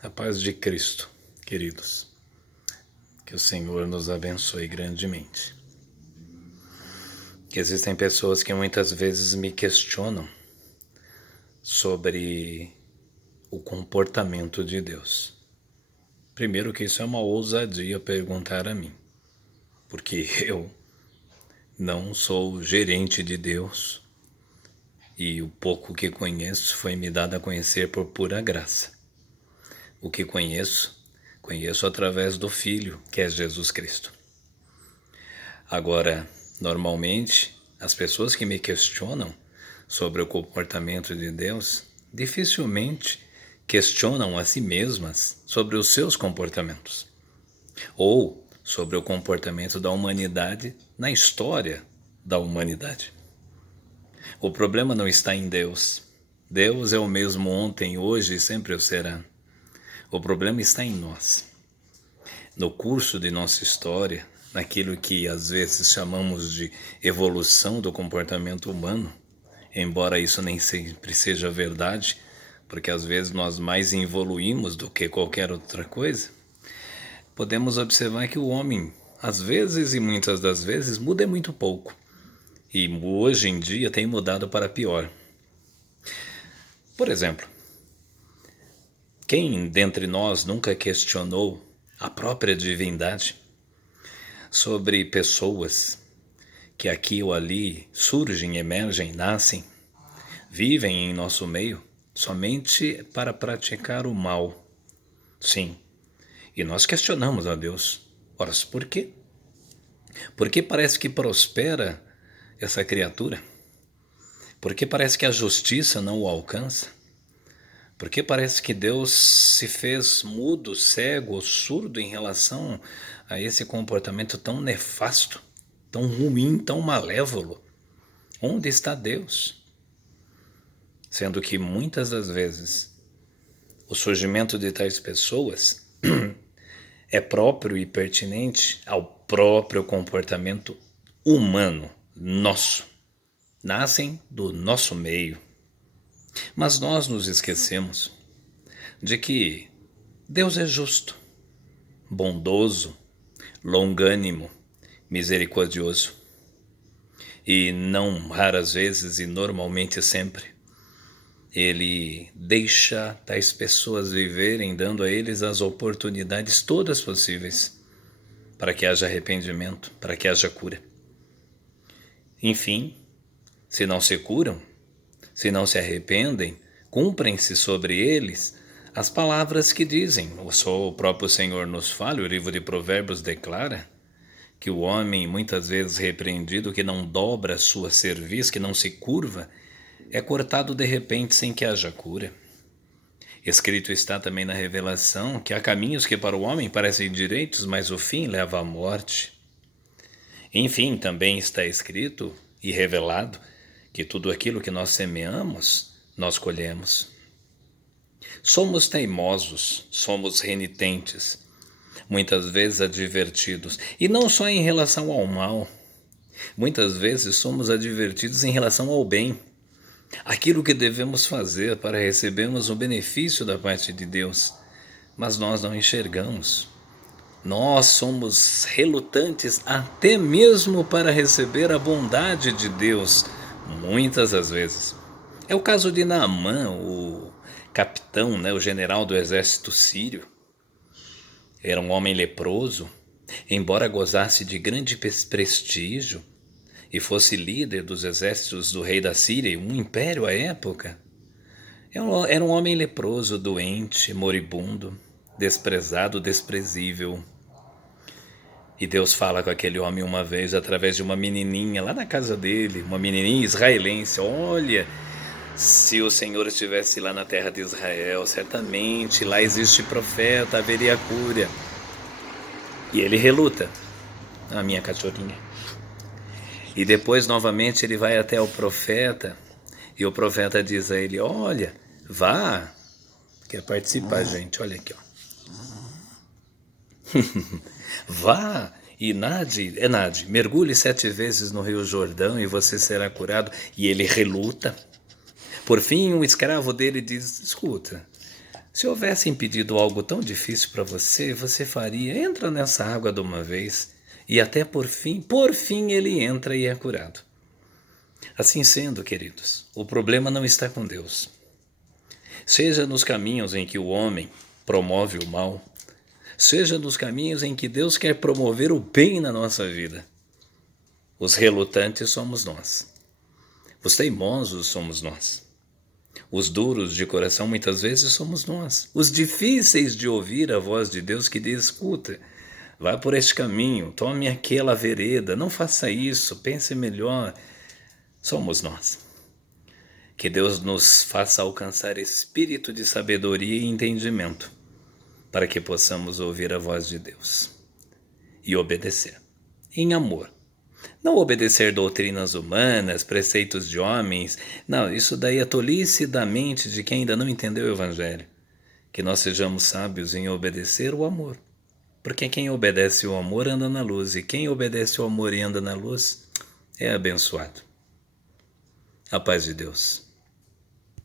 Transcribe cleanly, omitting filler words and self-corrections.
A paz de Cristo, queridos. Que o Senhor nos abençoe grandemente. Que existem pessoas que muitas vezes me questionam sobre o comportamento de Deus. Primeiro que isso é uma ousadia perguntar a mim, porque eu não sou gerente de Deus e o pouco que conheço foi me dado a conhecer por pura graça. O que conheço através do Filho, que é Jesus Cristo. Agora, normalmente, as pessoas que me questionam sobre o comportamento de Deus dificilmente questionam a si mesmas sobre os seus comportamentos ou sobre o comportamento da humanidade na história da humanidade. O problema não está em Deus. Deus é o mesmo ontem, hoje e sempre o será. O problema está em nós. No curso de nossa história, naquilo que às vezes chamamos de evolução do comportamento humano, embora isso nem sempre seja verdade, porque às vezes nós mais evoluímos do que qualquer outra coisa, podemos observar que o homem, às vezes e muitas das vezes, muda muito pouco. E hoje em dia tem mudado para pior. Por exemplo, quem dentre nós nunca questionou a própria divindade sobre pessoas que aqui ou ali surgem, emergem, nascem, vivem em nosso meio somente para praticar o mal? Sim, e nós questionamos a Deus. Ora, por quê? Por que parece que prospera essa criatura? Por que parece que a justiça não o alcança? Por que parece que Deus se fez mudo, cego ou surdo em relação a esse comportamento tão nefasto, tão ruim, tão malévolo? Onde está Deus? Sendo que muitas das vezes o surgimento de tais pessoas é próprio e pertinente ao próprio comportamento humano, nosso. Nascem do nosso meio. Mas nós nos esquecemos de que Deus é justo, bondoso, longânimo, misericordioso. E não raras vezes e normalmente sempre, Ele deixa tais pessoas viverem, dando a eles as oportunidades todas possíveis para que haja arrependimento, para que haja cura. Enfim, se não se curam, se não se arrependem, cumprem-se sobre eles as palavras que dizem. O próprio Senhor nos fala, o livro de Provérbios declara que o homem, muitas vezes repreendido, que não dobra a sua cerviz, que não se curva, é cortado de repente sem que haja cura. Escrito está também na Revelação que há caminhos que para o homem parecem direitos, mas o fim leva à morte. Enfim, também está escrito e revelado que tudo aquilo que nós semeamos, nós colhemos. Somos teimosos, somos renitentes, muitas vezes advertidos, e não só em relação ao mal, muitas vezes somos advertidos em relação ao bem, aquilo que devemos fazer para recebermos o benefício da parte de Deus, mas nós não enxergamos. Nós somos relutantes até mesmo para receber a bondade de Deus, muitas das vezes. É o caso de Naamã, o capitão, o general do exército sírio. Era um homem leproso, embora gozasse de grande prestígio e fosse líder dos exércitos do rei da Síria, um império à época. Era um homem leproso, doente, moribundo, desprezado, desprezível. E Deus fala com aquele homem uma vez através de uma menininha lá na casa dele, uma menininha israelense. Olha, se o Senhor estivesse lá na terra de Israel, certamente lá existe profeta, haveria cura. E ele reluta, a minha cachorrinha. E depois novamente ele vai até o profeta e o profeta diz a ele: olha, vá. Quer participar, gente? Olha aqui, ó. Vá e nade, mergulhe 7 vezes no Rio Jordão e você será curado. E ele reluta. Por fim, um escravo dele diz: escuta, Se houvessem pedido algo tão difícil para você, você faria, entra nessa água de uma vez, e até por fim ele entra e é curado. Assim sendo, queridos, o problema não está com Deus. Seja nos caminhos em que o homem promove o mal, seja nos caminhos em que Deus quer promover o bem na nossa vida. Os relutantes somos nós. Os teimosos somos nós. Os duros de coração muitas vezes somos nós. Os difíceis de ouvir a voz de Deus que diz, escuta, vá por este caminho, tome aquela vereda, não faça isso, pense melhor. Somos nós. Que Deus nos faça alcançar espírito de sabedoria e entendimento, para que possamos ouvir a voz de Deus e obedecer, em amor. Não obedecer doutrinas humanas, preceitos de homens. Não, isso daí é tolice da mente de quem ainda não entendeu o Evangelho. Que nós sejamos sábios em obedecer o amor. Porque quem obedece o amor anda na luz, e quem obedece o amor e anda na luz é abençoado. A paz de Deus.